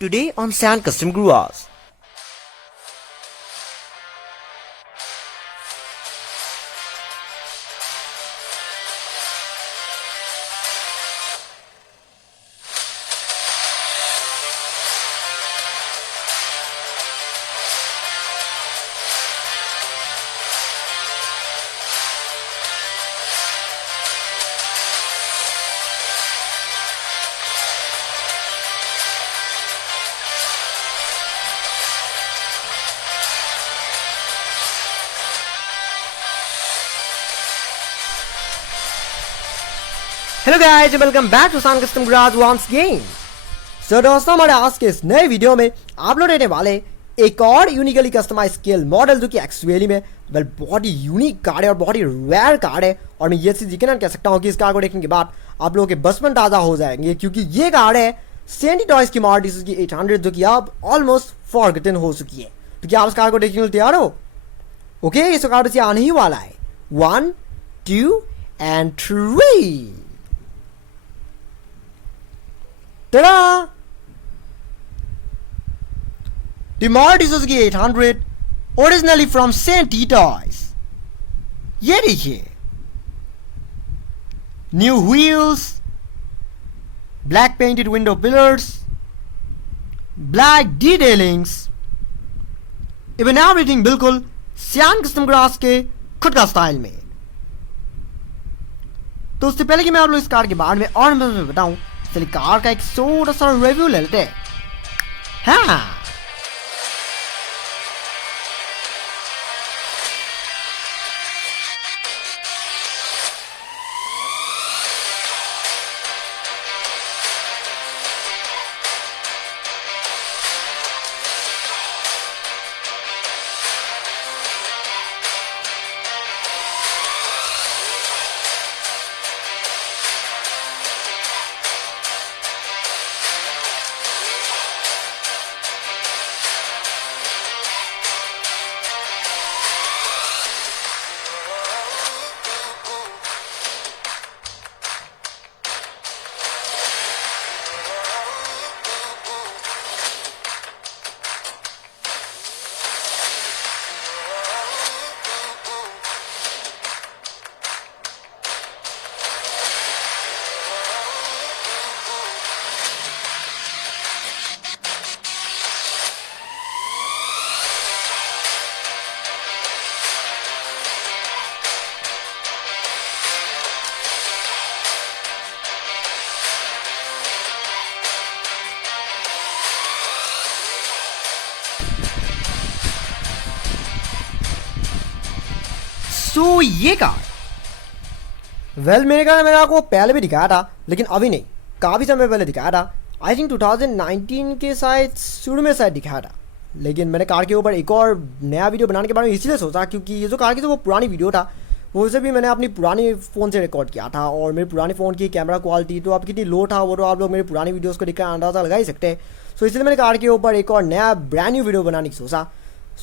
Today on Sand Custom Grooves. Hello guys, welcome back to Sand Custom Grooves once game. So दोस्तों, हमारे आज के इस नए वीडियो में आप लोग रहने वाले एक और यूनिकली कस्टमाइज स्केल मॉडल जो कि एक्चुअली में बहुत ही यूनिक कार्ड है और बहुत ही रेयर कार्ड है। और मैं ये चीज़ यकीनन कह सकता हूँ कि इस कार्ड को देखने के बाद आप लोगों के बचपन ताज़ा हो जाएंगे, क्योंकि ये कार्ड है सेंटी टॉयज की मार्टिस की 800 जो कि अब ऑलमोस्ट फॉरगेटन हो चुकी है। तो क्या आप इस कार्ड को देखने के लिए तैयार हो? ओके, इस कार्ड से आने ही वाला है 1, 2 and 3। Ta-da! The Maruti Suzuki 800 originally from Senti Toys। ये देखिए, new wheels, black painted window pillars, black detailings, even everything बिल्कुल सियान कस्टम ग्रास के खुद का स्टाइल में। तो उससे पहले कि मैं आप लोग इस कार के बारे में और मैं बताऊं, चलिए कार का एक छोटा सा रिव्यू ले लेते हैं। हाँ, तो ये कार मेरे कार मैंने आपको पहले भी दिखाया था, लेकिन अभी नहीं, काफ़ी समय पहले दिखाया था। आई थिंक 2019 के शायद शुरू में शायद दिखाया था। लेकिन मैंने कार के ऊपर एक और नया वीडियो बनाने के बारे में इसलिए सोचा क्योंकि ये जो कार की जो वो पुरानी वीडियो था वो उसे भी मैंने अपनी पुरानी फ़ोन से रिकॉर्ड किया था, और मेरे पुराने फ़ोन की कैमरा क्वालिटी तो अब कितनी लो था वो तो आप लोग मेरे पुरानी वीडियोज़ को देखकर अंदाज़ा लगा ही सकते हैं। सो इसलिए मैंने कार के ऊपर एक और नया ब्रांड न्यू वीडियो बनाने की सोचा।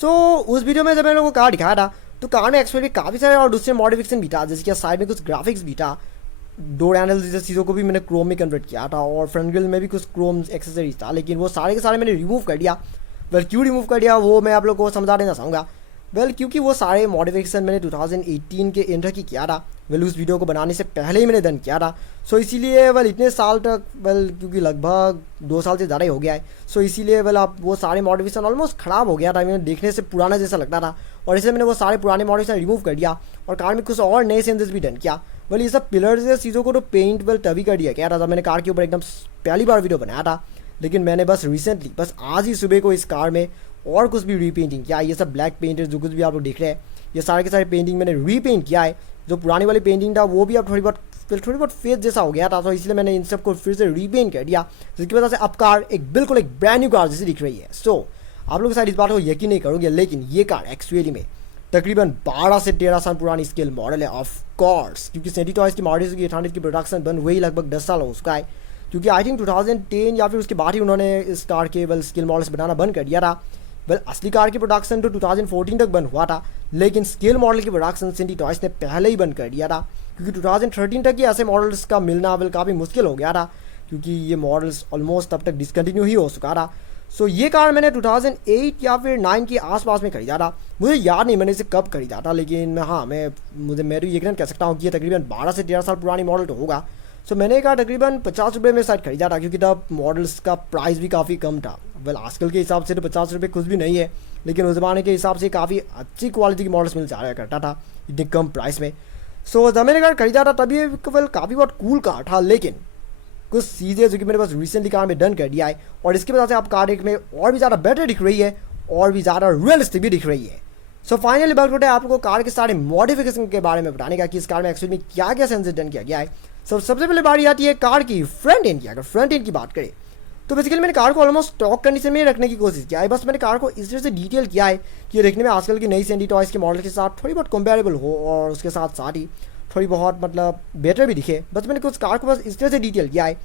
सो उस वीडियो में जब मैंने वो कार दिखाया था तो कार में एक्चुअली काफ़ी सारे और दूसरे मॉडिफिकेशन भी था, जैसे कि साइड में कुछ ग्राफिक्स भी था, डोर हैंडल जैसी चीज़ों को भी मैंने क्रोम में कन्वर्ट किया था, और फ्रंट ग्रिल में भी कुछ क्रोम एक्सेसरीज था, लेकिन वो सारे के सारे मैंने रिमूव कर दिया। क्यों रिमूव कर दिया वो मैं आप लोग को समझा देना चाहूँगा। क्योंकि वो सारे मॉडिफिकेशन मैंने 2018 के एंड तक ही किया था। उस वीडियो को बनाने से पहले ही मैंने डन किया था। सो इसीलिए इतने साल तक क्योंकि लगभग 2 साल से ज़्यादा ही हो गया है। सो इसीलिए आप वो सारे मॉडिफिकेशन ऑलमोस्ट ख़राब हो गया था, मैंने देखने से पुराना जैसा लगता था, और इसलिए मैंने वो सारे पुराने मॉडिफिकेशन रिमूव कर दिया और कार में कुछ और नए चेंजेस भी डन किया। ये सब पिलर्स या चीज़ों को तो पेंट तभी कर दिया क्या था, मैंने कार के ऊपर एकदम पहली बार वीडियो बनाया था। लेकिन मैंने बस रिसेंटली आज ही सुबह को इस कार में और कुछ भी रीपेंटिंग किया। ये सब ब्लैक पेंट जो कुछ भी आप लोग देख रहे हैं, ये सारे के सारे पेंटिंग मैंने रीपेंट किया है। जो पुरानी वाली पेंटिंग था वो भी अब थोड़ी बहुत फेस जैसा हो गया था, तो इसलिए मैंने इन सबको फिर से रीपेंट कर दिया, जिसकी वजह से अब कार बिल्कुल एक ब्रांड न्यू कार जैसी दिख रही है। सो आप लोग शायद इस बात को यकीन नहीं करोगे, लेकिन ये कार एक्चुअली में तकरीबन 12 से 13 साल पुरानी स्केल मॉडल है। ऑफ कोर्स, क्योंकि सेंटी टॉयज की मारुति सुजुकी 800 की प्रोडक्शन बन वही लगभग 10 साल हो चुका है, क्योंकि आई थिंक 2010 या फिर उसके बाद ही उन्होंने इस कार के स्केल मॉडल्स बनाना बंद कर दिया था। असली कार की प्रोडक्शन तो 2014 तक बंद हुआ था, लेकिन स्केल मॉडल की प्रोडक्शन सेंटी टॉयज ने पहले ही बंद कर दिया था, क्योंकि 2013 तक ही ऐसे मॉडल्स का मिलना काफ़ी मुश्किल हो गया था। क्योंकि ये मॉडल्स ऑलमोस्ट तब तक डिसकंटिन्यू ही हो चुका था। सो ये कार मैंने 2008 या फिर 9 के आसपास में खरीदा था। मुझे याद नहीं मैंने इसे कब खरीदा था, लेकिन हाँ मैं तो यकीनन कह सकता हूँ कि ये तकरीबन 12 से 13 साल पुरानी मॉडल तो होगा। सो मैंने कहा तकरीबन 50 रुपये में शायद खरीदा था, क्योंकि तब मॉडल्स का प्राइस भी काफ़ी कम था। वेल आजकल के हिसाब से तो 50 रुपये कुछ भी नहीं है, लेकिन उस ज़माने के हिसाब से काफ़ी अच्छी क्वालिटी की मॉडल्स मिल जाया करता था इतने कम प्राइस में। सो जब मैंने कार खरीदा था तभी वेल काफ़ी बहुत कूल कार था, लेकिन कुछ चीज़ें जो कि मेरे पास रिसेंटली कार में डन कर दिया है, और इसकी वजह से आप कार में और भी ज़्यादा बेटर दिख रही है और भी ज़्यादा रियलिस्टिक भी दिख रही है। सो फाइनली बात करते हैं आपको कार के सारे मॉडिफिकेशन के बारे में बताने का कि इस कार में एक्चुअली में क्या क्या सेंसर डन किया गया है। सबसे पहले बारी आती है कार की फ्रंट एंड की। अगर फ्रंट एंड की बात करें तो बेसिकली मैंने कार को ऑलमोस्ट स्टॉक कंडीशन में रखने की कोशिश किया है। बस मैंने कार को इस तरह से डिटेल किया है कि देखने में आजकल की नई सैंडी टॉयज़ के मॉडल के साथ थोड़ी बहुत कंपेरेबल हो, और उसके साथ साथ ही थोड़ी बहुत मतलब बेटर भी दिखे। बस मैंने कुछ कार को बस इस तरह से डिटेल किया है।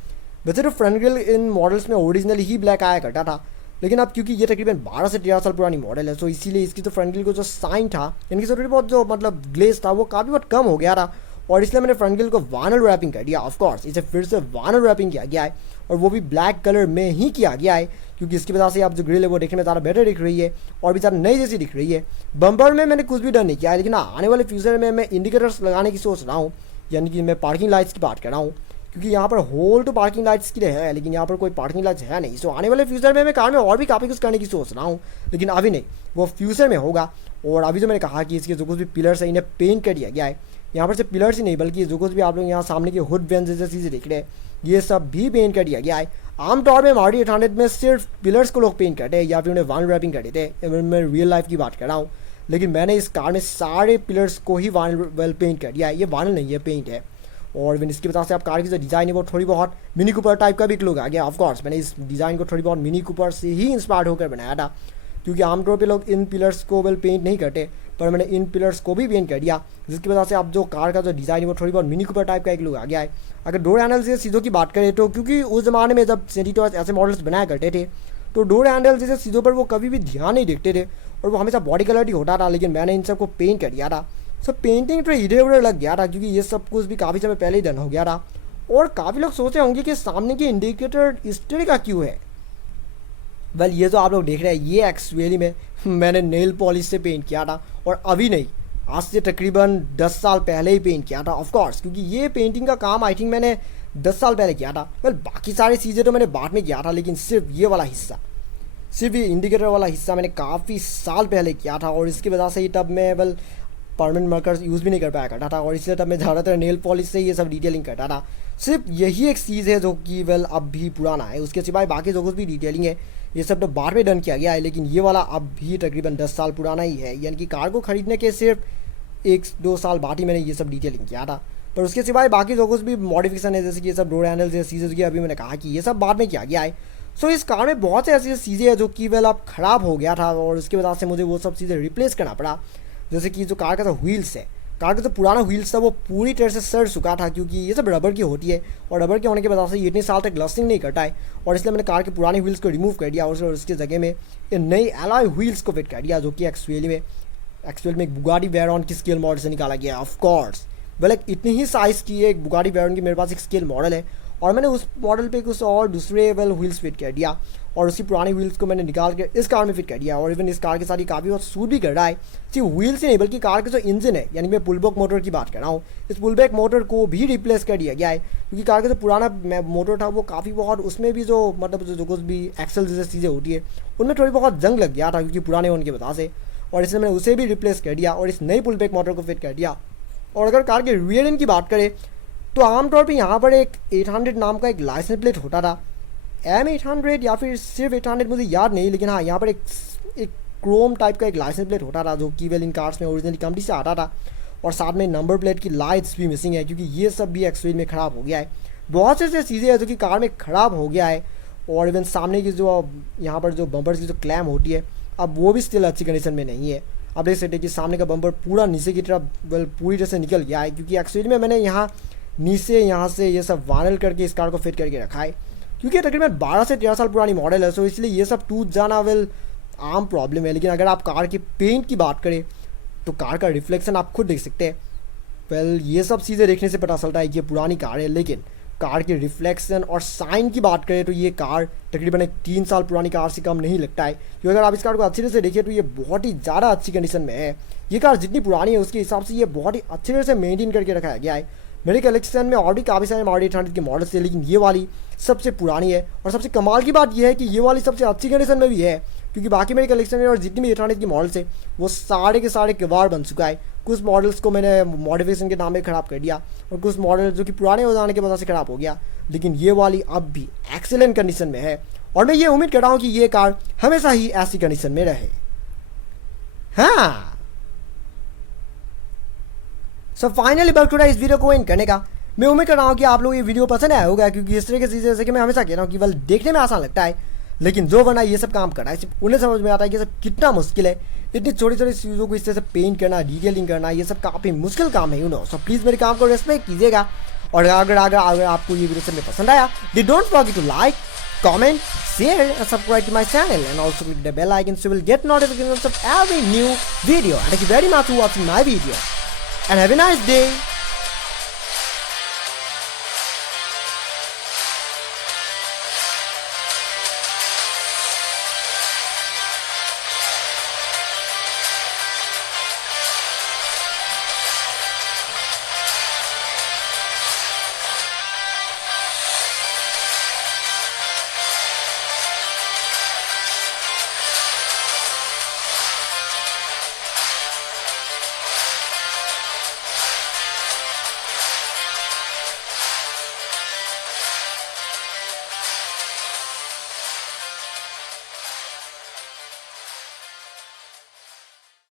वैसे तो फ्रंट ग्रिल इन मॉडल्स में ओरिजिनली ही ब्लैक आया करता था, लेकिन अब क्योंकि ये तकरीबन 12 से 13 साल पुरानी मॉडल है, सो इसीलिए इसकी तो फ्रंट ग्रिल को जो साइन था, इनकी थोड़ी बहुत जो मतलब ग्लेज था वो काफ़ी बहुत कम हो गया था, और इसलिए मैंने फ्रंट ग्रिल को वाइनल रैपिंग कर दिया। ऑफकोर्स इसे फिर से वाइनल रैपिंग किया गया है, और वो भी ब्लैक कलर में ही किया गया है, क्योंकि इसकी वजह से आप जो ग्रिल है वो देखने में ज़्यादा बेटर दिख रही है और भी ज़्यादा नई जैसी दिख रही है। बम्पर में मैंने कुछ भी डन नहीं किया है, लेकिन आने वाले फ्यूचर में मैं इंडिकेटर्स लगाने की सोच रहा हूँ, यानी कि मैं पार्किंग लाइट्स की बात कर रहा हूँ, क्योंकि यहाँ पर होल तो पार्किंग लाइट्स की है, लेकिन यहाँ पर कोई पार्किंग लाइट्स है नहीं। सो आने वाले फ्यूचर में मैं कार में और भी काफ़ी कुछ करने की सोच रहा हूँ, लेकिन अभी नहीं, वो फ्यूचर में होगा। और अभी जो मैंने कहा कि इसके जो कुछ भी पिलर्स है इन्हें पेंट कर दिया गया है। यहाँ पर सिर्फ पिलर्स ही नहीं, बल्कि जो कुछ भी आप लोग यहाँ सामने के हुड वेंस जैसे चीज़ें देख रहे हैं, ये सब भी पेंट कर दिया गया है। आमतौर में मारुति 800 में सिर्फ पिलर्स को लोग पेंट करते हैं या फिर उन्हें वाइनल रैपिंग कर देते हैं। मैं रियल लाइफ की बात कर रहा हूँ, लेकिन मैंने इस कार में सारे पिलर्स को ही वाइनल पेंट कर दिया है। ये वाइनल नहीं है, पेंट है। और इसकी वजह से आप कार की जो डिज़ाइन है वो थोड़ी बहुत मिनी कूपर टाइप का भी एक लुक आ गया। ऑफकोर्स मैंने इस डिज़ाइन को थोड़ी बहुत मिनी कूपर से ही इंस्पायर्ड होकर बनाया था, क्योंकि आमतौर पे लोग इन पिलर्स को पेंट नहीं करते, पर मैंने इन पिलर्स को भी पेंट कर दिया, जिसकी वजह से आप जो कार का जो डिज़ाइन है वो थोड़ी बहुत मिनी कूपर टाइप का एक लुक आ गया है। अगर डोर हैंडल से चीज़ों की बात करें तो क्योंकि उस ज़माने में जब सैंडी टॉयज़ ऐसे मॉडल्स बनाया करते थे तो डोर हैंडल जैसे चीज़ों पर वो कभी भी ध्यान नहीं देखते थे, और वो हमेशा बॉडी कलर ही होता था, लेकिन मैंने इन सबको पेंट कर दिया था। सब पेंटिंग तो इधर उधर लग गया था, क्योंकि ये सब कुछ भी काफ़ी समय पहले ही डन हो गया था। और काफ़ी लोग सोचे होंगे कि सामने के इंडिकेटर इस तरह का क्यों है। वेल ये जो आप लोग देख रहे हैं ये एक्चुअली में मैंने नेल पॉलिश से पेंट किया था, और अभी नहीं, आज से तकरीबन 10 साल पहले ही पेंट किया था। ऑफकोर्स क्योंकि ये पेंटिंग का काम आई थिंक मैंने 10 साल पहले किया था। वेल बाकी सारी चीज़ें तो मैंने बाद में किया था, लेकिन सिर्फ ये वाला हिस्सा, सिर्फ ये इंडिकेटर वाला हिस्सा मैंने काफ़ी साल पहले किया था, और इसकी वजह से ही तब मैं परमानेंट मार्कर्स यूज़ भी नहीं कर पाया करता था, और इसलिए तब मैं ज़्यादातर नेल पॉलिश से ये सब डिटेलिंग करता था। सिर्फ यही एक चीज़ है जो कि अब भी पुराना है, उसके सिवाय बाकी जो कुछ भी डिटेलिंग है ये सब तो बाद में डन किया गया है, लेकिन ये वाला अब भी तकरीबन 10 साल पुराना ही है। यानी कि कार को ख़रीदने के सिर्फ 1-2 साल बाद ही मैंने ये सब डिटेलिंग किया था, पर उसके सिवाय बाकी जो कुछ भी मॉडिफिकेशन है, जैसे कि ये सब डोर हैंडल जैसे चीज़ें की अभी मैंने कहा कि ये सब बाद में किया गया है। सो इस कार में बहुत से ऐसी चीज़ें हैं जो कि अब ख़राब हो गया था, और उसकी वजह से मुझे वो सब चीज़ें रिप्लेस करना पड़ा। जैसे कि जो कार का जो व्हील्स है, कार का जो पुराना व्हील्स था वो पूरी तरह से सड़ चुका था, क्योंकि ये सब रबर की होती है, और रबर के होने की वजह से ये इतने साल तक लस्टिंग नहीं करता है, और इसलिए मैंने कार के पुराने व्हील्स को रिमूव कर दिया और उसके जगह में ये नई एलॉय व्हील्स को फिट कर दिया, जो कि एक्चुअली में एक बुगाटी वेरॉन की स्केल मॉडल से निकाला गया है। ऑफकोर्स इतनी ही साइज़ की है एक बुगाटी वेरॉन की मेरे पास एक स्केल मॉडल है, और मैंने उस मॉडल पे कुछ और दूसरे व्हील्स फिट कर दिया, और उसी पुरानी व्हील्स को मैंने निकाल कर इस कार में फिट कर दिया, और इवन इस कार के साथ ही काफ़ी बहुत सूट भी कर रहा है। सिर्फ व्हील्स ही नहीं, बल्कि कार का जो इंजन है, यानी मैं पुलबैक मोटर की बात कर रहा हूँ, इस पुलबैक मोटर को भी रिप्लेस कर दिया गया है, क्योंकि कार का जो पुराना मोटर था वो काफ़ी बहुत, उसमें भी जो जो कुछ भी एक्सल जैसी चीज़ें होती है उनमें थोड़ी बहुत जंग लग गया था, क्योंकि पुराने होने की वजह से, और इसलिए मैंने उसे भी रिप्लेस कर दिया और इस नई पुलबैक मोटर को फिट कर दिया। और अगर कार के रियर एंड की बात करें तो आमतौर पे यहाँ पर एक 800 नाम का एक लाइसेंस प्लेट होता था, M800 या फिर सिर्फ 800 मुझे याद नहीं, लेकिन हाँ यहाँ पर एक क्रोम टाइप का एक लाइसेंस प्लेट होता था, जो कि इन कार्स में ओरिजिनली कंपनी से आता था, और साथ में नंबर प्लेट की लाइट्स भी मिसिंग है, क्योंकि ये सब भी एक्चुअली में ख़राब हो गया है। बहुत से ऐसी चीज़ें हैं जो कि कार में ख़राब हो गया है, और इवन सामने की जो यहाँ पर जो बम्पर्स की जो क्लैम होती है अब वो भी स्टिल अच्छी कंडीशन में नहीं है। अब देख सकते हैं कि सामने का बम्पर पूरा नीचे की तरफ पूरी तरह से निकल गया है, क्योंकि एक्चुअली में मैंने यहाँ नीचे यहाँ से ये सब वायरल करके इस कार को फिट करके रखा है, क्योंकि तकरीबन 12 से 13 साल पुरानी मॉडल है, सो इसलिए ये सब टूट जाना आम प्रॉब्लम है। लेकिन अगर आप कार के पेंट की बात करें तो कार का रिफ्लेक्शन आप खुद देख सकते हैं। ये सब चीज़ें देखने से पता चलता है कि ये पुरानी कार है, लेकिन कार के रिफ्लेक्शन और साइन की बात करें तो ये कार तकरीबन एक 3 साल पुरानी कार से कम नहीं लगता है, क्योंकि अगर आप इस कार को अच्छी तरह से देखिए तो ये बहुत ही ज़्यादा अच्छी कंडीशन में है। ये कार जितनी पुरानी है उसके हिसाब से ये बहुत ही अच्छी तरह से मेंटेन करके रखा गया है। मेरे कलेक्शन में ऑलरेडी काफ़ी सारे मारुति 800 के मॉडल्स थे, लेकिन ये वाली सबसे पुरानी है। और सबसे कमाल की बात यह है कि ये वाली सबसे अच्छी कंडीशन में भी है, क्योंकि बाकी मेरे कलेक्शन में और जितनी भी 800 की मॉडल्स है वो सारे के सारे कबाड़ बन चुका है। कुछ मॉडल्स को मैंने मॉडिफिकेशन के नाम पे ख़राब कर दिया और कुछ मॉडल जो कि पुराने हो जाने की वजह से ख़राब हो गया, लेकिन ये वाली अब भी एक्सेलेंट कंडीशन में है। और मैं ये उम्मीद कर रहा हूँ कि ये कार हमेशा ही ऐसी कंडीशन में रहे। हाँ, सो फाइनली वर्क टुडे इस वीडियो को एंड करने का मैं उम्मीद कर रहा हूँ कि आप लोग ये वीडियो पसंद आया होगा, क्योंकि इस तरह की चीज़ें जैसे कि मैं हमेशा कह रहा हूँ कि बल देखने में आसान लगता है, लेकिन जो बना ये सब काम करना है सिर्फ उन्हें समझ में आता है कि ये सब कितना मुश्किल है। इतनी छोटी छोटी चीज़ों को इस तरह से पेंट करना, डिटेलिंग करना, ये सब काफ़ी मुश्किल काम है, यू नो। सो प्लीज़ मेरे काम को रेस्पेक्ट कीजिएगा। और अगर आपको ये वीडियो सब पसंद आया, they don't forget to like, comment, share and subscribe to my channel, and also click the bell icon so you will get notifications of every new video. And thank you very much for watching my video and have a nice day.